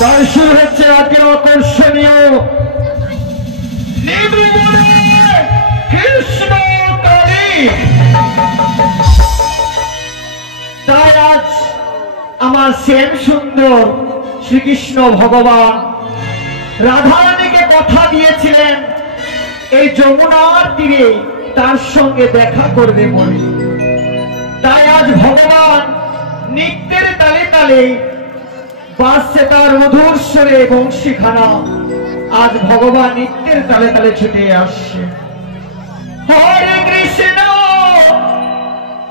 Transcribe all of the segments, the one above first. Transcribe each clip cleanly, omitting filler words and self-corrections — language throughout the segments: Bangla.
তাই শুরু হচ্ছে আজকের আকর্ষণীয় কৃষ্ণ কালী। তাই আজ আমার শ্যাম সুন্দর শ্রীকৃষ্ণ ভগবান রাধারানীকে কথা দিয়েছিলেন এই যমুনার তীরে তার সঙ্গে দেখা করবে বলে। তাই আজ ভগবান নৃত্যের তালে তালে বাজছে তার মধুর স্বরে বংশীখানা। আজ ভগবান নৃত্যের তালে তালে ছুটে আসছে। হরে কৃষ্ণ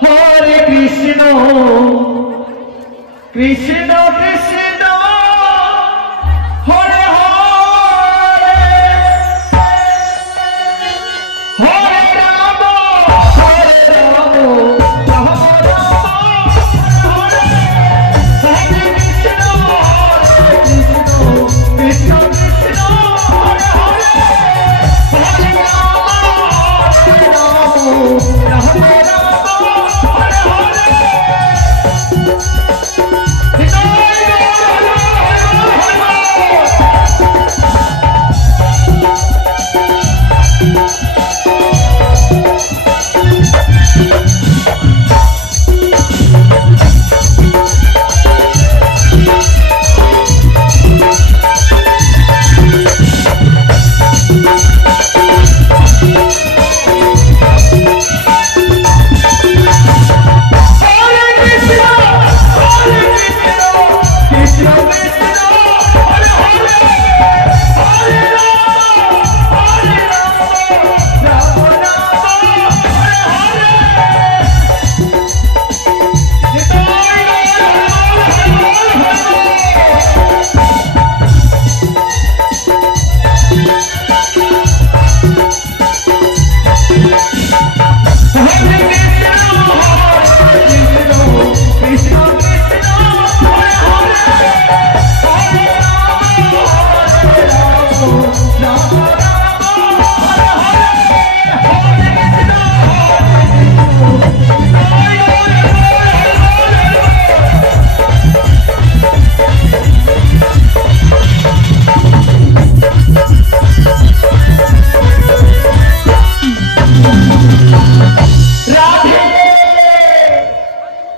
হরে কৃষ্ণ কৃষ্ণ কৃষ্ণ হরে হরে হরে রাম হরে রাম রাম রাম হরে হরে কৃষ্ণ কৃষ্ণ কৃষ্ণ হরে হরে হরে রাম হরে রাম রাম রাম হরে হরে।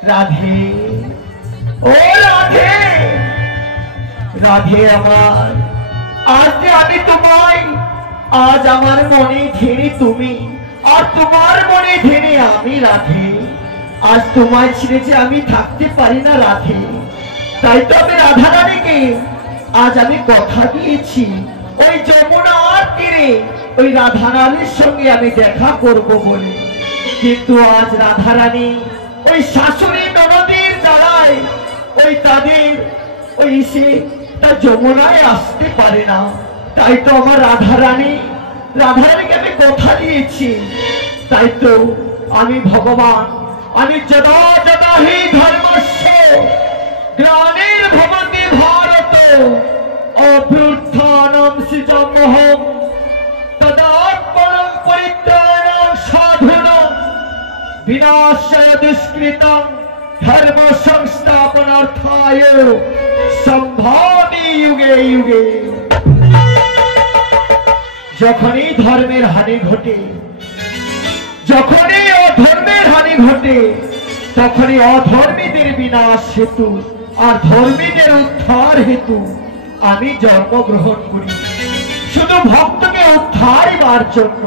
রাধে ও রাধে রাধে আমার আজ যে আমি তোমায় আজ আমার মনে ধেনে তুমি আর তোমার মনে ধেনে আমি রাধে। আজ তোমায় ছেড়ে যে আমি থাকতে পারি না রাধে। তাই তো আমি রাধারানীকে আজ আমি কথা দিয়েছি ওই যমুনার তীরে ওই রাধারানীর সঙ্গে আমি দেখা করব বলে। কিন্তু আজ রাধারানী ওই শাশুড়ি ননদের দ্বারায় ওই তাদের ওই সে তার যমুনায় আসতে পারে না। তাই তো আমার রাধারানীকে আমি কথা দিয়েছি। তাই তো আমি ভগবান আমি যদা যদা হি ধর্মস্য গ্লানির ভবতি ভারত অভ্যুত্থানম সৃজমহম তদাত্মনং পরিত্রাণাং সাধুনাং বিনাশায় দুষ্কৃতং ধর্ম সংস্থাপনার্থায় সম্ভাবি যুগে যুগে। যখনই ধর্মের হানি ঘটে যখনই অধর্মের হানি ঘটে তখনই অধর্মীদের বিনাশ হেতু আর ধর্মীদের উদ্ধার হেতু আমি জন্মগ্রহণ করি শুধু ভক্তকে উদ্ধারিবার জন্য।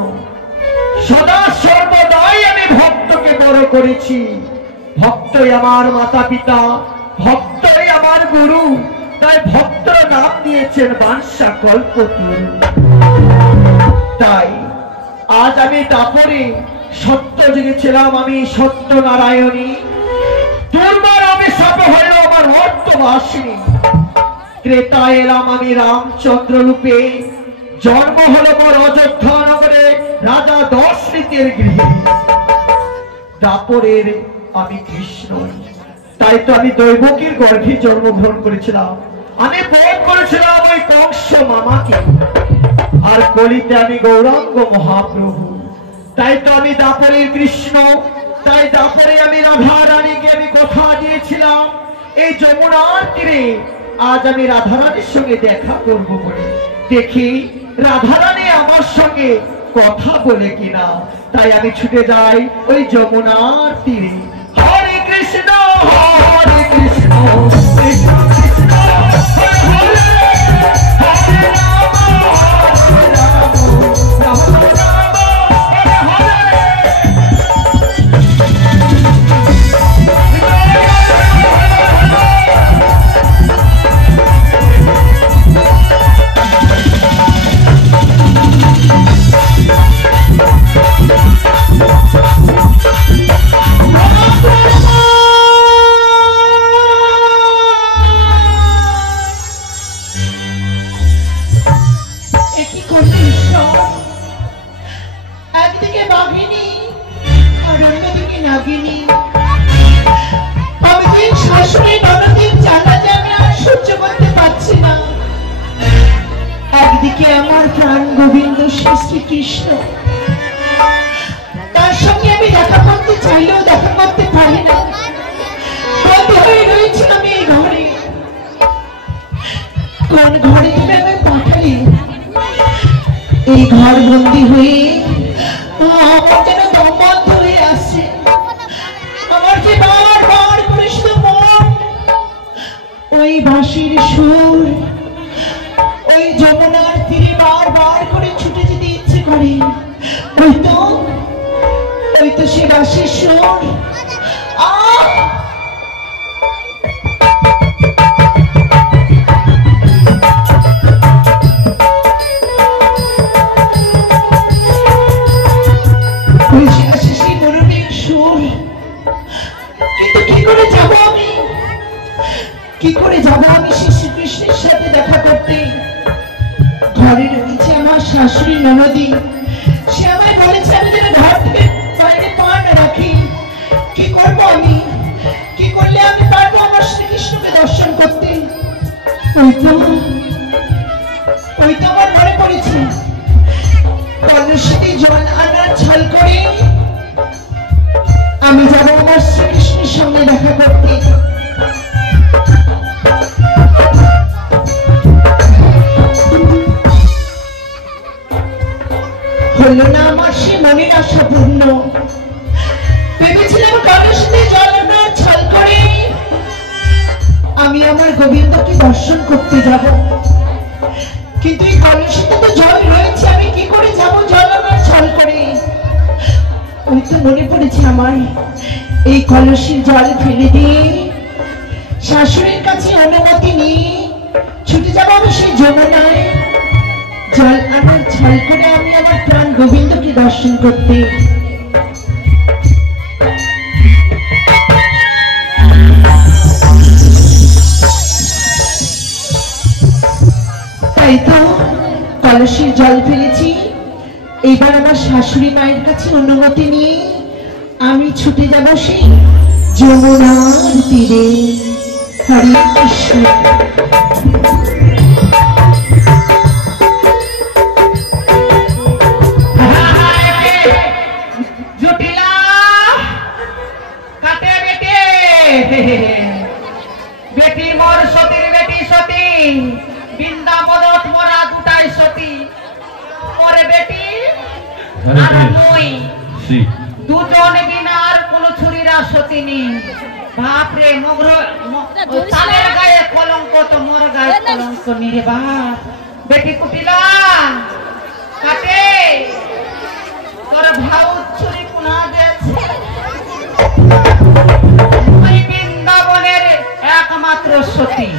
সদা সর্বদাই আমি ভক্তকে বড় করেছি। ভক্তই আমার মাতা পিতা ভক্তই আমার গুরু। তাই ভক্তরা নাম দিয়েছেন বাঞ্ছা কল্পতরু। তাই আজ আমি তারপরে সত্য যুগে ছিলাম আমি সত্য নারায়ণী। দুর্বার অভিশাপ হইল আমার অর্থবাসিনী। ত্রেতা এলাম আমি রামচন্দ্র রূপে। জন্ম হলো মোর অযোধ্যা নগরে রাজা দশরথের গৃহে। দাপরের আমি কৃষ্ণ। তাই তো আমি দৈবকীর গর্ভে জন্মগ্রহণ করেছিলাম। আমি বোধ করেছিলাম ওই কংস মামাকে। আর কলিতে আমি গৌরাঙ্গ মহাপ্রভু। তাই তো আমি দাপরের কৃষ্ণ। তাই দাপরে আমি রাধা রানীকে আমি কথা দিয়েছিলাম এই যমুনার তীরে আজ আমি রাধারানীর সঙ্গে দেখা করব বলে দেখি রাধারানী আমার সঙ্গে কথা বলে কিনা। তাই আমি ছুটে যাই ওই যমুনার তীরে। হরে কৃষ্ণ হরে কৃষ্ণ কৃষ্ণ কৃষ্ণ হরে হরে, হরে রাম হরে রাম রাম রাম হরে হরে। একদিকে বাঘিনী আর অন্যদিকে নাগিনী। আমি যে শাশুড়ি ননদের জ্বালা আমি আর সহ্য করতে পারছি না। একদিকে আমার প্রাণ গোবিন্দ শ্রীকৃষ্ণ, তার সঙ্গে আমি দেখা করতে চাইলেও দেখা করতে পারি না। বন্ধ হয়ে রয়েছে আমি এই ঘরে। কোন ঘরে তুমি আমি পাঠালি? এই ঘর বন্দী হয়ে আমার যেন দম বন্ধ হয়ে আসছে। আমার যে বারবার করে শুধু মন ওই বাঁশির সুর, ওই যমুনার তীরে বারবার করে ছুটে যেতে ইচ্ছে করে। ওই তো সে বাঁশির সুর। কি করে যাব আমি শ্রীকৃষ্ণের সাথে দেখা করতে? ঘরে রয়েছে আমার শাশুড়ি ননদী। সে আমায় বলেছে আমি যেন ঘর থেকে বাইরে পা না রাখি। কি করবো আমি? কি করলে আমি পারবো আমার শ্রীকৃষ্ণকে দর্শন করতে? ওই তো আমার মনে পড়েছে কলসিতে জল আনার ছল করে আমি যাবো আমার শ্রীকৃষ্ণের সঙ্গে দেখা করতে। হলো না আমার সে মনের আশা পূর্ণ। ভেবেছিলাম কলসিতে জল আনার ছল করে আমি আমার গোবিন্দকে দর্শন করতে যাব, কিন্তু এই কলসিতে তো জল রয়েছে, আমি কি করে যাব জল আনার ছল করে? ওই তো মনে পড়েছে আমার এই কলসির জল ফেলে দিয়ে শাশুড়ির কাছে অনুমতি নিয়ে ছুটে যাব আমি সেই যমুনায় জল আনার ছল করে আমি আমার প্রাণ গোবিন্দকে দর্শন করতে। তাই তো কলসির জল ফেলেছি। এবার আমার শাশুড়ি মায়ের কাছে অনুমতি নিয়ে আমি ছুটে যাব সেই যমুনার তীরে। হরে কৃষ্ণ। বেটি মোর সতীর বেটি সতী, বৃন্দাবনত মোরা দুটাই সতী। ওরে বেটি আর মুই দুজন বিনা আর কোন ছুরিরা সতী নেই। বাপরে মগ্র তাদের গায়ে কলঙ্ক তো মোর গায়ে কলঙ্ক নি রে বাপ। বেটি কুটিলা কাটে তোর ভাউ ছুরি কোনা গেছে। বৃন্দাবনের একমাত্র সতী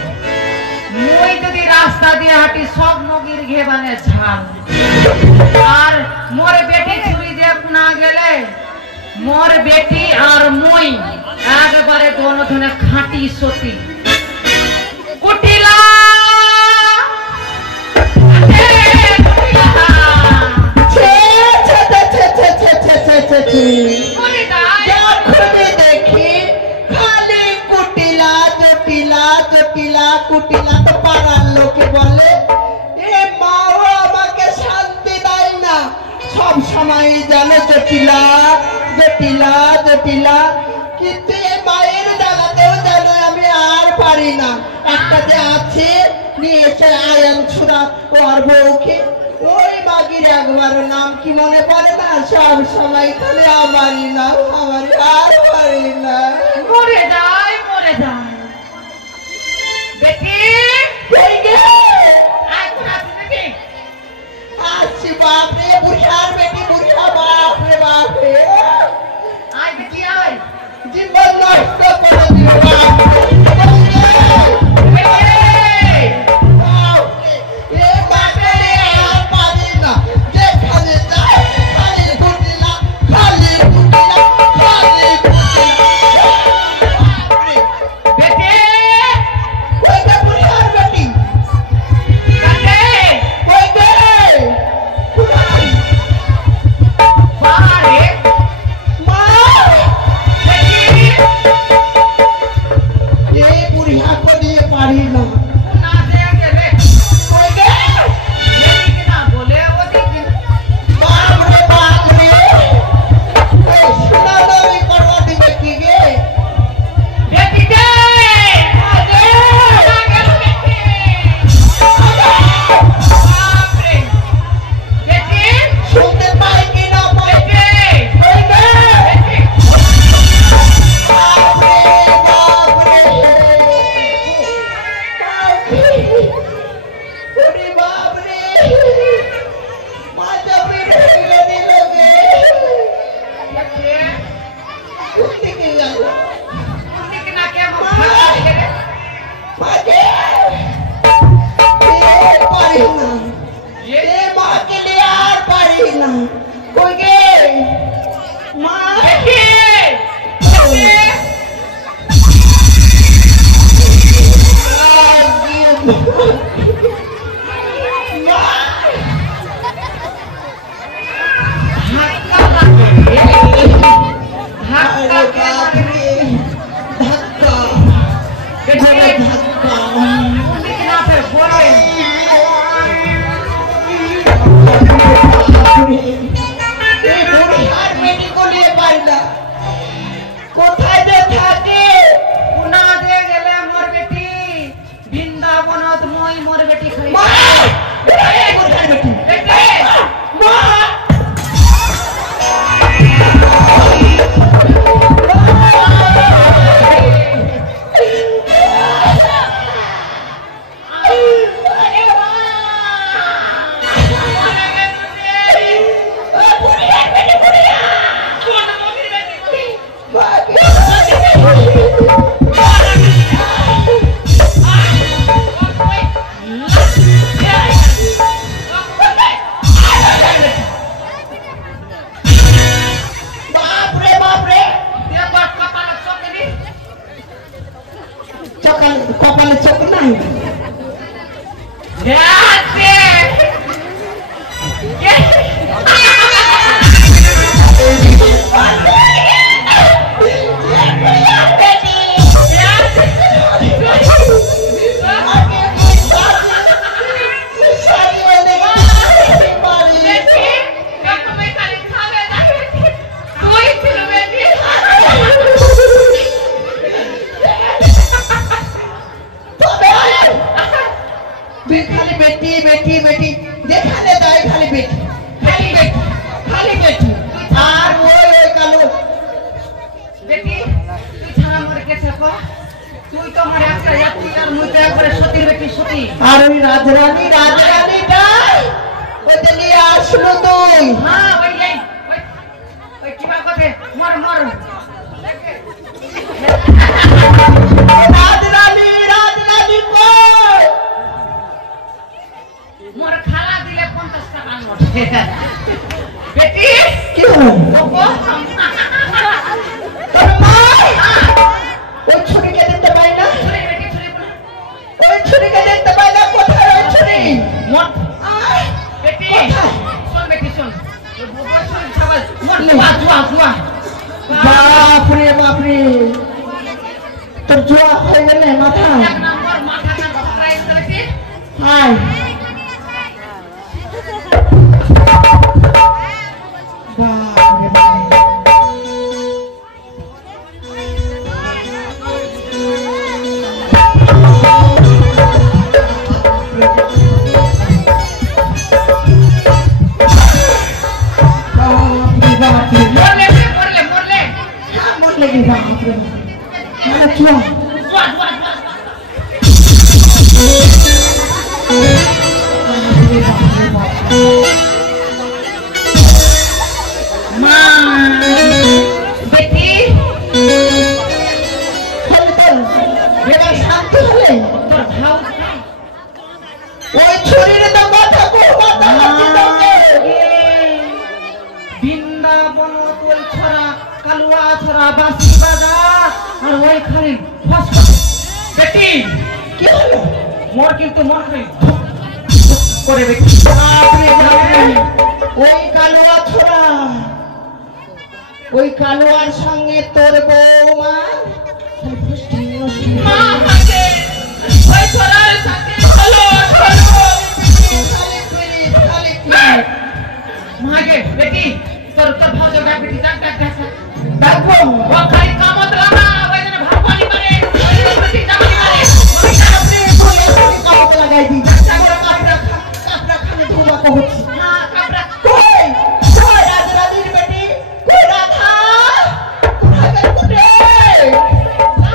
মুই যদি রাস্তা দিয়ে হাঁটি সব নগীর ঘেবানে ঝাল। আর মোর বেটি ছুরি দিয়ে কোনা গেলে মোর বেটি আর মুই একবারে দোনো খাঁটি সতী। কুটিলা কুটিলা তো পাড়ার লোকে বলে এ মাও আমাকে শান্তি দেয় না, সব সময় যেন জটিলা জটিলা জটিলা। কিন্তু এই মায়ের জ্বালাতেও যেন আমি আর পারি পারি না। একটাতে আছে নিয়ে এসে আয়ান ছুড়া ওর বউকে ওই বাগির একবার নাম কি মনে পড়ে না? সব সময় তাহলে আমারই নাম, আমারই আর পারি না। মরে যায় মরে যায় বেটি এই গে, আয় কোন আছিস নাকি আসছি বাপরে, বুড়িয়ার বেটি, বুড়িয়া, বাপরে বাপরে, আয় বেটি আয় জীবন নষ্ট করে দিল বাপরে। কোথায় যে থাকে পুনা দে গেলে মোর বেটি বৃন্দাবনত মই মোর বেটি খাই মা এই কোথায় বেটি বেটি মা কপালে চোখ নাই खाली बेटी बेटी बेटी देखाने दाई खाली बेटी खाली बेटी আর ওই কালো বেটি তুই ছাড়া মরে গেছে কো তুই তো আমার একটা যাত্রী আর মুই তো একবারে সতীর বেটি সতী আর ওই রাজরানী রাজরানীটাই ওতে নিয়ে আসলো তুই হ্যাঁ ওই ওই কি বা কথা মর মর রাজরানী রাজরানী কই মোর খালা দিলে 50 টাকা নোট বেটি কি হলো ওপো তোর মা ওই ছুরিকে দিতে পাই না ছুরি বেটি ছুরি বলে ওই ছুরিকে দিতে পাই না কোথায় ওই ছুরি মর বেটি শোন বেটি শোন ওই বুবুর ছুরি ছাবাল মর জুয়া বাপরে বাপরে তোর জোয়া হয়ে গেলে মাথা এক নম্বর মাথা না প্রাইস বেটি হাই বাপরে বাপরে চুয়া মা বেটি এবার শান্ত হলে তোর ভাও ওই ছুরির তো মাথা মাথা বৃন্দাবন তোল ছড়া কালুয়া ছড়া বাসি বাজা আর ওইখানে ফসফস বেটি কি হলো মোর কিন্তু মন খাই করে বেটি ওই কালুয়া ছোড়া ওই কালুয়ার সঙ্গে তোর বৌমা মা থাকে ওই ছড়ার সাথে চলো মাগে বেটি তোর তোর ভাও জগা বেটি ডাক ডাক ডাক ডাকবো ও খালি কামত লাগা ওই জন্য ভাব পানি করে ওই বেটি জামানি মারে কাপড় লাগাই দি কাপড়া খানে ধোবা কহছি না কাপড়া কই কই রাধারানীর বেটি কই রাধা রাধা কুটে রাধা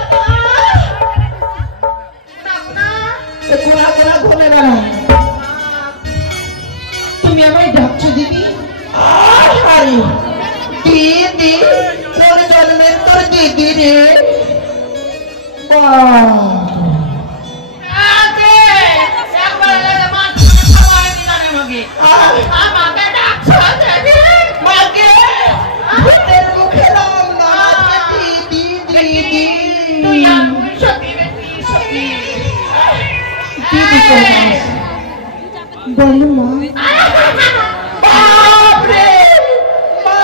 না এ কোনা কোনা ঘুরে বেড়া তুমি আমায় ডাকছো দিদি আরে দিদি কোন জন্মের তোর দিদি রে আতে একবার লাগে মা খাওয়াই দিলানে মগে আমাকে ডাকছো দিদি মাকে ভূতের মুখে রাম না দিদি দিদি তুই আর সত্যি বেটি সত্যি দিদি বলো মা বাপরে মা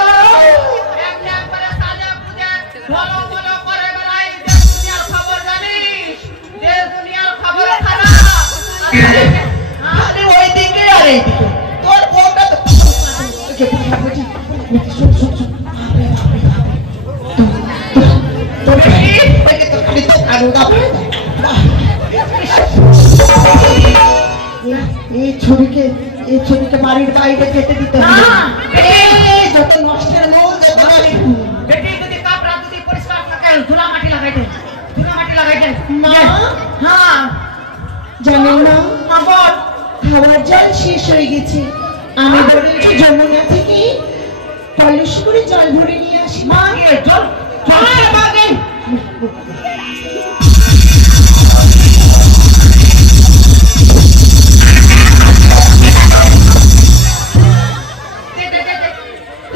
একবার সাজা পূজা ভালো ভালো করে বেড়াই যে দুনিয়ার খবর জানিস যে দুনিয়ার খবর খারাপ আরে ওইদিকে আর এইদিকে তোর বউটা তো এই ছবিকে বাড়ির বাইরে যেতে দিতে হবে যত নষ্টের মূল বেটি যদি কাপড়া যদি পরিষ্কার থাকে ধুলা মাটি লাগাইতে মা হ্যাঁ জানেন না আমার খাবার জল শেষ হয়ে গেছে আমি বরঞ্চ যমুনা থেকে কলস করে জল ভরে নিয়ে আসি মা গিয়ে জল জল বাগে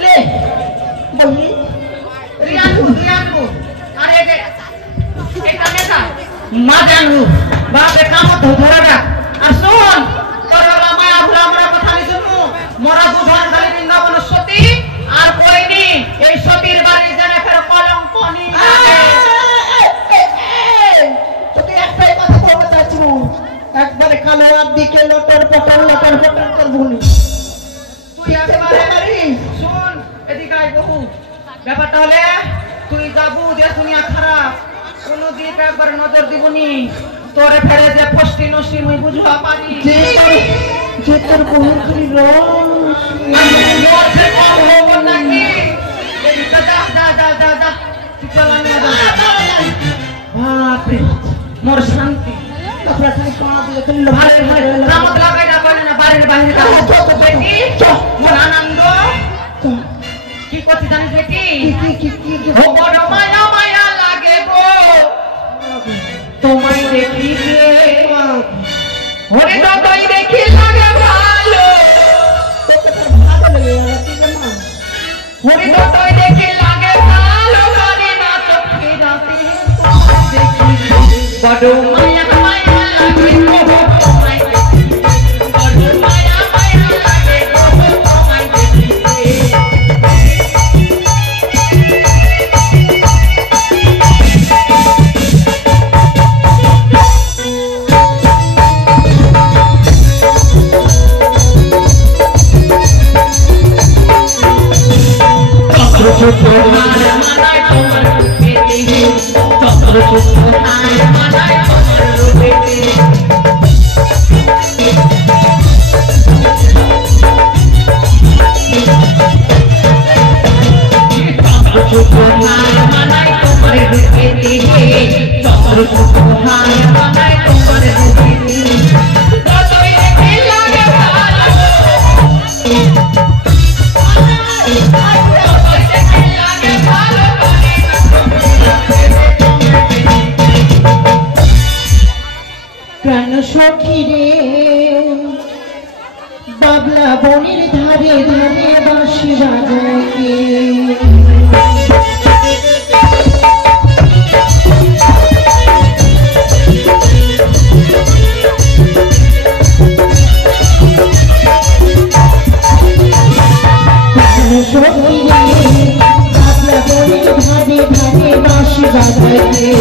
লে বলি রিয়ানু আরে দে এটা নেতা মা জানু বাপে কাম তো ধরে রাখ আর শোন তোর মায়া ভ্রমরা কথা নি শুনু মোরা দুধন গালি বৃন্দাবন সতী আর কই নি এই সতীর বাড়ি জানে ফের কলঙ্ক নি তোকে একটাই কথা বলতে চাচ্ছি একবারে কালো আর দিকে লটর পটর করবো নি তুই একবারে শুন এদিকে আই বহু ব্যাপারটা হলে তুই যাবু যে দুনিয়া খারাপ কোন দিক একবার নজর দিবনি তোরে ফেরে যে ফষ্টি নষ্টি মুই বুঝবা পারি যে তোর বহুর খালি রস মোর সে কম হব নাকি এই তো যা তুই চলা নিয়ে যা বাপরে মোর শান্তি তারপরে খালি পাড়া দিয়ে খালি ভালো ভালো রামত লাগাই না কইলে না বাড়ির বাইরে বেটি মোর আনন্দ কি করতে জানিস বেটি ও বড় মায়া মায়া লাগে গো তোমায় দেখিতে ওরে যতই দেখি লাগে ভালো ওরে যতই দেখি লাগে ভালো করে না চোখে রাতে দেখি বড় মায়া মায়া লাগে গো তোমায় দেখিতে বড় মায়া মায়া লাগে গো তোমায় দেখিতে তোমার চন্দ্র শুক্র হায়া বানায় তোমার রূপিনী যতই দেখি লাগে ভালো যতই দেখি লাগে ভালো প্রাণ সখী রে বাবলা বনের ধারে ধারে বাঁশি বাজায় কে প্রাণ সখী রে বাবলা বনের ধারে ধারে বাঁশি বাজায় কে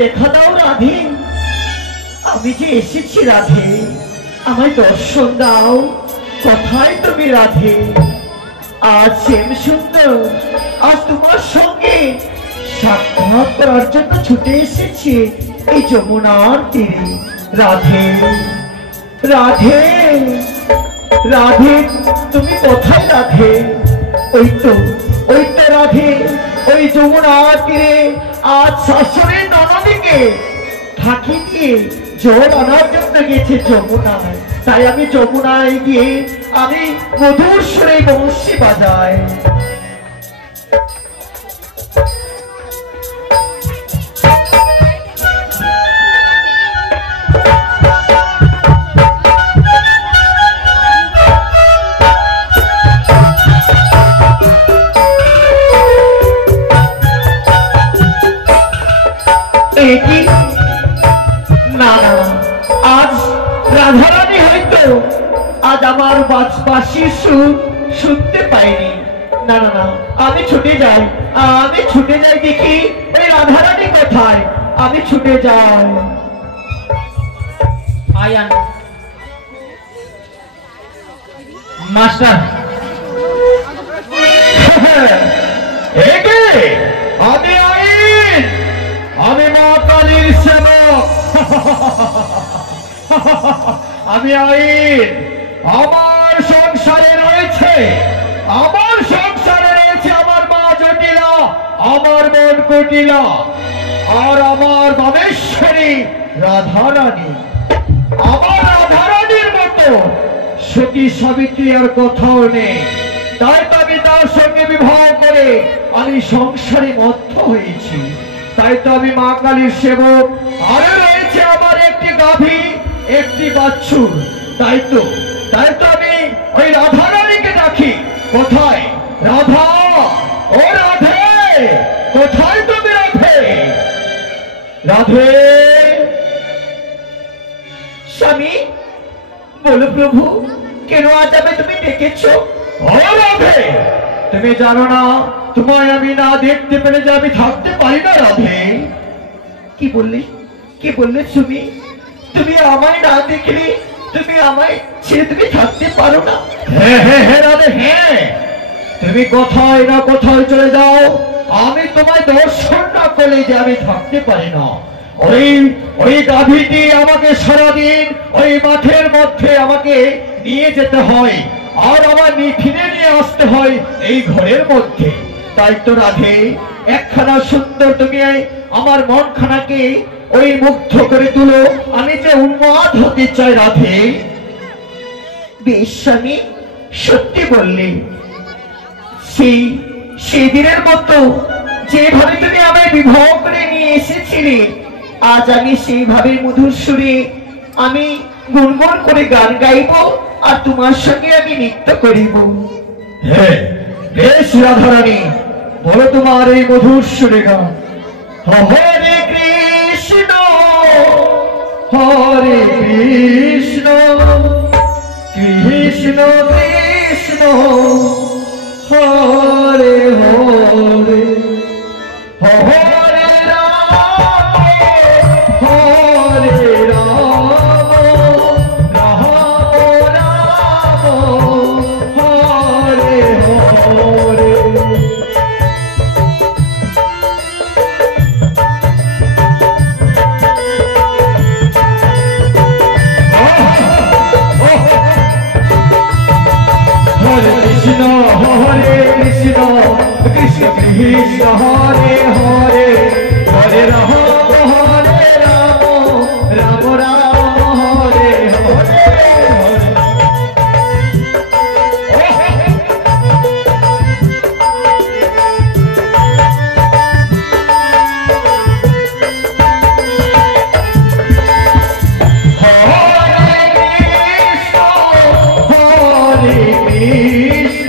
দেখা দাও রাধে, আমি যে এসেছি রাধে, আমায় দর্শন দাও। কোথায় তুমি রাধে? আজ শ্যাম সুন্দর আজ তোমার সঙ্গে সাক্ষাৎ করার জন্য ছুটে এসেছি এই যমুনার তীরে। রাধে রাধে রাধে, তুমি কোথায় রাধে? ওই তো রাধে, ওই যমুনার তীরে আজ শাশুড়ির ননদীকে ফাঁকি দিয়ে জল আনার জন্য গেছে যমুনায়। তাই আমি যমুনায় গিয়ে আমি মধুর সুরে বংশী বাজাই। না না, আজ রাধারানী হয়তো আজ আমার বাঁশির সুর শুনতে পাইনি। না না না, আমি ছুটে যাই দেখি ওই রাধারানী কোথায়। আমি ছুটে যাই। আয়ান মাস্টার, আমি আইন, আমি মা কালীর সেবক। আমি আইন, আমার সংসারে রয়েছে আমার মা জটিলা, আমার বোন কুটিলা, আর আমার বামেশ্বরী রাধারানী। আমার রাধারানীর মতো সতী সাবিত্রী আর কোথাও নেই। তাই তো আমি তার করে আমি সংসারে মত্ত হয়েছি, তাই তো আমি মা কালীর সেবক। আরো রয়েছে আমার একটি গাভী, একটি বাছুর, তাই তো আমি ওই রাধা রানীকে ডাকি। কোথায় রাধা? ও রাধে, কোথায় তুমি রাধে? রাধে। স্বামী বলো প্রভু, কেন আজ আমি তুমি ডেকেছো? ও রাধে, তুমি জানো না তোমায় আমি না দেখতে পেলে যে আমি থাকতে পারি না? রাধে, কি বললে তুমি? তুমি আমায় না দেখলে তুমি আমায় ছেড়ে তুমি থাকতে পারো না? হ্যাঁ হ্যাঁ হ্যাঁ রাধে, হ্যাঁ, তুমি কোথায় না কোথায় চলে যাও, আমি তোমায় দর্শন না করলে যে আমি থাকতে পারি না। ওই গাভীটি আমাকে সারাদিন ওই মাঠের মধ্যে আমাকে নিয়ে যেতে হয়, আর আমার ফিরে নিয়ে আসতে হয় এই ঘরের মধ্যে। তাই তো রাধে, একখানা সুন্দর তুমি আমার মনখানাকে ওই মুগ্ধ করে তুলো, আমি যে উন্মাদ হতে চাই। রাধে, বেশ স্বামী, সত্যি বললে। সেই দিনের মতো যেভাবে তুমি আমায় বিবাহ করে নিয়ে এসেছিলে, আজ আমি সেইভাবে মধুর সুরে আমি গুনগুন করে গান গাইব, আর তোমার সঙ্গে আমি নৃত্য করিব। হ্যাঁ বেশ রাধারানী, বলো তোমার এই মধুর সুরে গান। হরে কৃষ্ণ হরে কৃষ্ণ কৃষ্ণ কৃষ্ণ হরে হরে, হরে রাম হরে রাম, রাম রাম হরে হরে। হরে কৃষ্ণ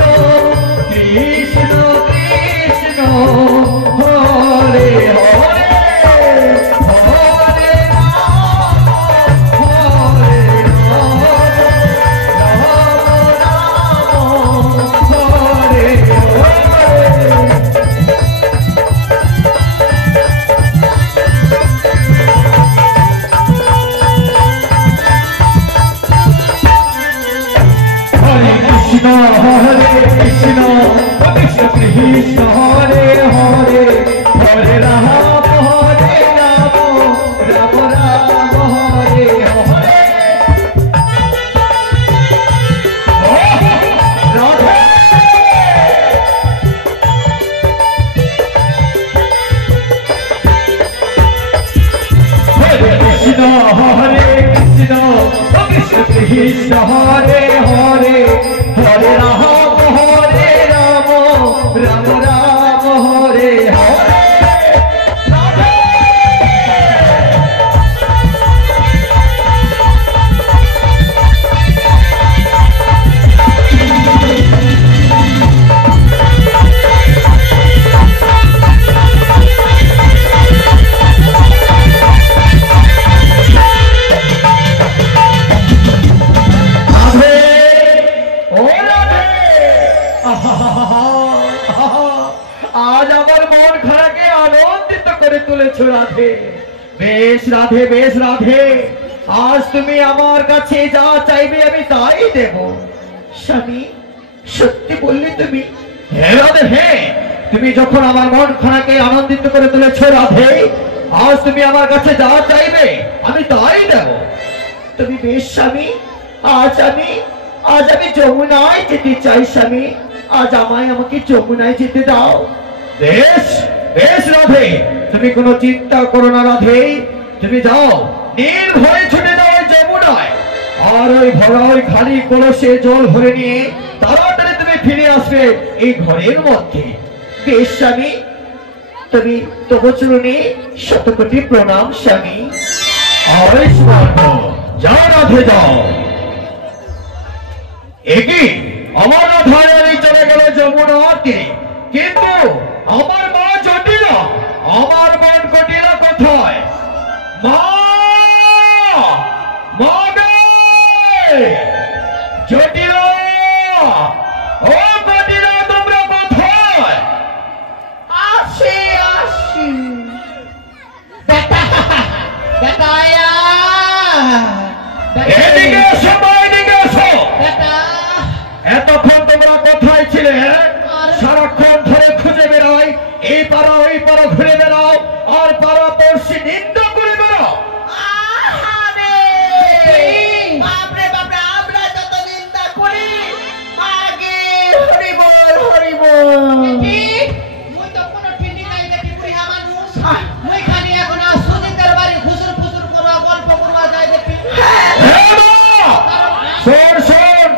কৃষ্ণ কৃষ্ণ হরে হরে, হরে রাম হরে রাম, রাম রাম হরে হরে। কৃষ্ণ হরে হরে, হরে রাম হরে রাম, রাম রাম হরে হরে। আজ আমার মন খানাকে আনন্দিত করে তুলেছ রাধে। বেশ রাধে, বেশ রাধে, আজ তুমি আমার কাছে যা চাইবে আমি তাই দেব। স্বামী সত্যি বললে তুমি? হ্যাঁ রাধে, হ্যাঁ, তুমি যখন আমার মন খানাকে আনন্দিত করে তুলেছ রাধে, আজ তুমি আমার কাছে যা চাইবে আমি তাই দেব। তুমি বেশ স্বামী, আজ আমি যমুনায় যেতে চাই স্বামী, আজ আমাকে যমুনায় যেতে দাও। বেশ বেশ রাধে, তুমি কোনো চিন্তা করো না রাধে, তুমি যাও নির্ভয়ে ছুটে যাও যমুনায়, আর ওই ভরা ওই খালি কলসে জল ভরে নিয়ে তাড়াতাড়ি তুমি ফিরে আসবে এই ঘরের মধ্যে। বেশ স্বামী, তুমি তবু চরণে শতকোটি প্রণাম স্বামী। যাও রাধে যাও। একই আমার রাধারানী চলে গেল যমুনার তীরে, কিন্তু আমার মা জটিলা, আমার মন কটিলা কোথায়? মা, মা গে জটিলা, ও কটিলা তোমরা কোথায়? আসি আসি বেটা, বেটা আয়া, এদিকে এসো মা, এদিকে এসো। বেটা এতক্ষণ তোমরা কোথায় ছিলে? সারাক্ষণ ধরে খুঁজে বেড়াই, এই পাড়া ওই পাড়া ঘুরে বেড়াও, আর পাড়া পড়শি নিন্দা করে বেড়াও। আহারে বাপরে বাপরে, আমরা যত নিন্দা করি আগে হরি বল হরি বল। মুই তো কোনো ঠিকই নাই দেখি বুড়িয়া মানুষ। মুই খালি এখন সুজিতের বাড়ি খুসুর ফুসুর করবা, গল্প করবা যায় দেখি। শোন শোন,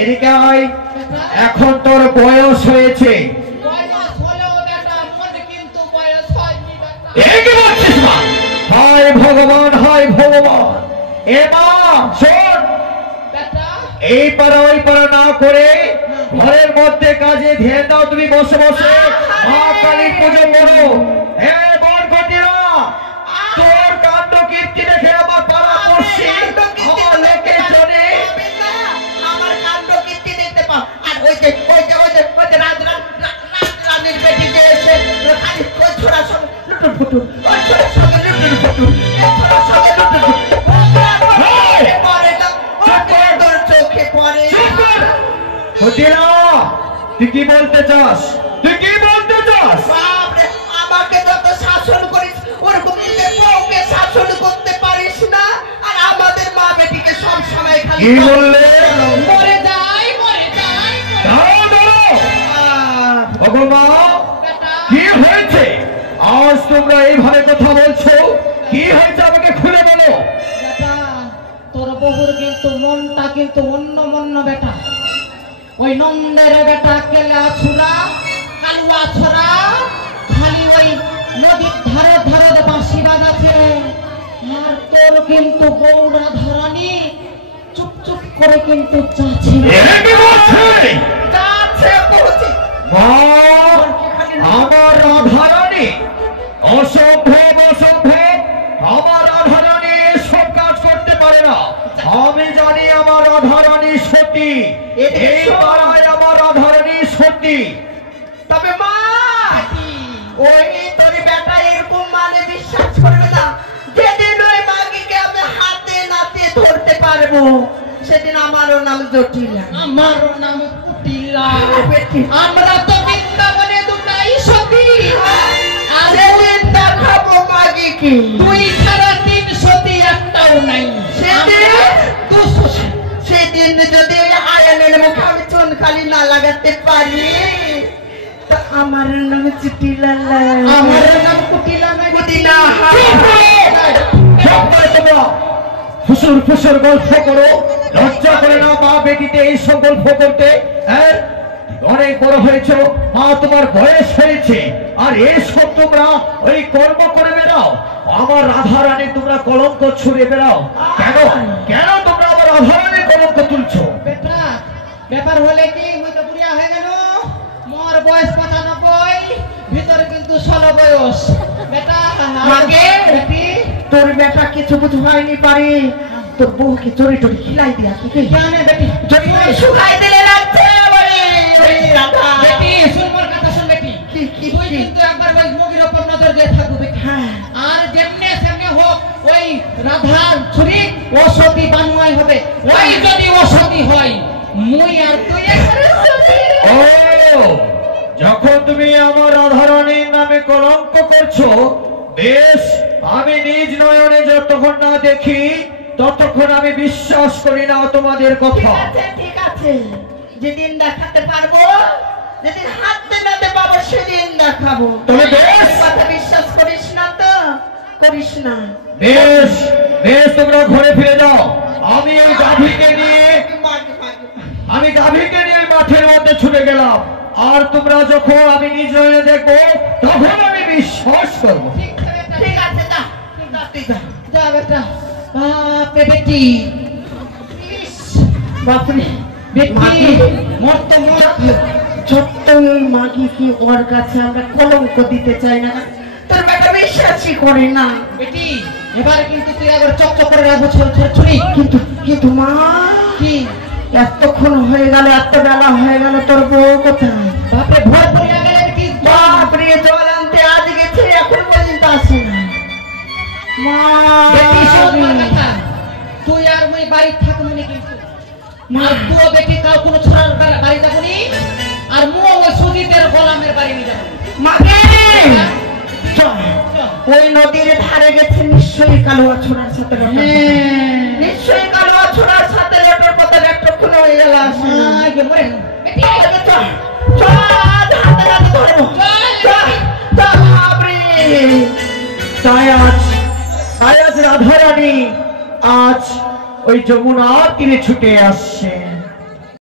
এদিকে আয়। এখন তোর বয়স হয়েছে। বয়স হলেও বেটা, মনে কিন্তু বয়স হয়নি বেটা। এই কি বলছিস মা? হায় ভগবান, হায় ভগবান। এ মা শোন, বেটা এই পাড়া ওই পাড়া না করে ঘরের মধ্যে কাজে ধ্যান দাও। তুমি বসে বসে মা কালীর পুজো করো। হে বন কটিরা, তোর কাণ্ড কীর্তি দেখে আমার পাড়া পড়শি, আমার লোকে জনে আমার কাণ্ড কীর্তি দেখতে পাও। আর ওই যে রাজরানীর বেটি যে এসে খালি ওই ছোড়ার সঙ্গে লুটুর ফুটুর, ওই ছোড়ার সঙ্গে লুটুর ফুটুর, এই ছোড়ার সঙ্গে লুটুর ফুটুর। পরে না, তোর চোখে পড়ে। চুপ কর। কটিরা, তুই কি বলতে চাস? তুই কি বলতে চাস? বাপরে, আমাকে যত শাসন করিস ওরকম নিজের বউকে শাসন করতে পারিস না। আর আমাদের মা বেটিকে সব সময় খালি কি বললে? মরে যাই, মরে যাই, দাঁড়াও দাঁড়াও। ওগো মা, বেটা। কি হয়েছে? আজ তোমরা এইভাবে কথা বলছো, কি হয়েছে আমাকে খুলে বলো। বেটা, তোর বহুর কিন্তু মনটা কিন্তু অন্য মন্য বেটা। ওই নন্দের বেটা কেলা ছুরা, কালুয়া ছড়া, খালি ওই নদীর ধারে ধারে বাঁশি বাজাচ্ছে। আর তোর কিন্তু বৌরা ধরানি চুপ চুপ করে কিন্তু যাচ্ছে। এ কি বলছে? যাচ্ছে বলছি। মা, আমার রাধারানী অসম্ভব, অসম্ভব। আমার রাধারানী এসব কাজ করতে পারে না। আমি জানি আমার রাধারানী সতী। এই পাড়ায় আমার রাধারানী সতী। তবে মা, ওই তোর বেটা এরকম মানে বিশ্বাস করবে না। যেদিন ওই মাগিকে আমি হাতে নাতে ধরতে পারবো, সেদিন আমারও নাম জটিলা। আমারও নাম কুটিলা। বেটি, আমরা তো বৃন্দাবনে দুটাই সতী। আর সেদিন দেখাবো মাগিকে। দুই ছাড়া তিন সতী একটাও নাই। সেদিন যদি ওই আয়নের মুখে আমি চুন খালি না লাগাতে পারি, তো আমার নাম জটিলা। আমার নাম কুটিলা নয়। কুটিলা। চুপ করে তোমরা ফুসুর ফুসুর গল্প করো। লজ্জা করে না মা বেটিতে এইসব গল্প করতে? হ্যাঁ, অনেক বড় হয়েছ মা, তোমার বয়স হয়েছে, আর এইসব তোমরা ওই কর্ম করে বেড়াও। আমার রাধারানী তোমরা কলঙ্ক ছুড়ে বেড়াও কেন? কেন তোমরা আমার রাধারানীর কলঙ্ক তুলছো? বেটা, ব্যাপার হলে কি মুই তো বুড়িয়া হয়ে গেল। মোর বয়স 95, ভিতরে কিন্তু 16 বয়স। বেটা মাগে, বেটি, তোর বেটা কিছু বুঝ হয়নি পারে, তোর বউকে চড়ি টড়ি খিলাই দিয়া কি জানে বেটি, যদি শুকাই দিলে রাখতে বলে রাধা। বেটি শুন মোর কথা, শুন বেটি। কি তুই কিন্তু একবার ওই মুগির উপর নজর দিয়ে থাকবি বেটি। হ্যাঁ, আর যেমনে সেমনে হোক ওই রাধার ছুরি ও সতী বানুয়াই হবে। ওই যদি ও সতী হয়, মুই আর তুই একবারে সতী। ও, যখন তুমি আমার রাধারানীর নামে কলঙ্ক করছো, বেশ, আমি নিজ নয়নে যতক্ষণ না দেখি ততক্ষণ আমি বিশ্বাস করি না তোমাদের কথা। ঠিক আছে, যেদিন দেখাতে পারবো, যেদিন হাতে নাতে পাবো, সেদিন দেখাবো। তবে বেশ, কথা বিশ্বাস করিস না তো, করিস না। বেশ বেশ, তোমরা ঘরে ফিরে যাও। আমি ওই গাভীকে নিয়ে ওই মাঠের মধ্যে ছুটে গেলাম। আর তোমরা যখন আমি নিজ নয়নে দেখবো তখন আমি বিশ্বাস করবো। ঠিক আছে যা, ঠিক আছে যা বেটা। বাপরে বেটি, ইস, বাপরে বেটি মরতে মরতে ছোট্ট ওই মাগি কি ওর কাছে আমরা কলঙ্ক দিতে চাই না, তোর বেটা বিশ্বাসই করে না। বেটি এবারে কিন্তু তুই একবার চকচক করে রাখবো ছড়ি। কিন্তু মা কি এতক্ষণ হয়ে গেল, এত বেলা হয়ে গেল, তোর বউ কোথায়? বাপরে ভয় পড়ে গেলে বেটি। বাপরে জল আনতে আজ গেছে, এখন পর্যন্ত আসে না। মা বেটি শোন আমার কথা, তুই আর মুই বাড়ি থাকবো না কিন্তু। মা তুই বেটি কাউ কোনো ছড়ার বাড়ি যাবো নি, আর মু ওই সুজিতের গোলামের বাড়ি নিয়ে যাবো। মাকে চল, ওই নদীর ধারে গেছে, নিশ্চয়ই কালোয়া ছোড়ার সাথে লটর পথে। নিশ্চয়ই কালোয়া ছোড়ার সাথে লটর পথে একটুক্ষণ হয়ে গেল, আসে না। বেটি চল চল, হাতে হাতে ধরবো। চল, চল, বাপরে। তাই আজ রাধারানী আজ ওই যমুনার তীরে ছুটে আসছে।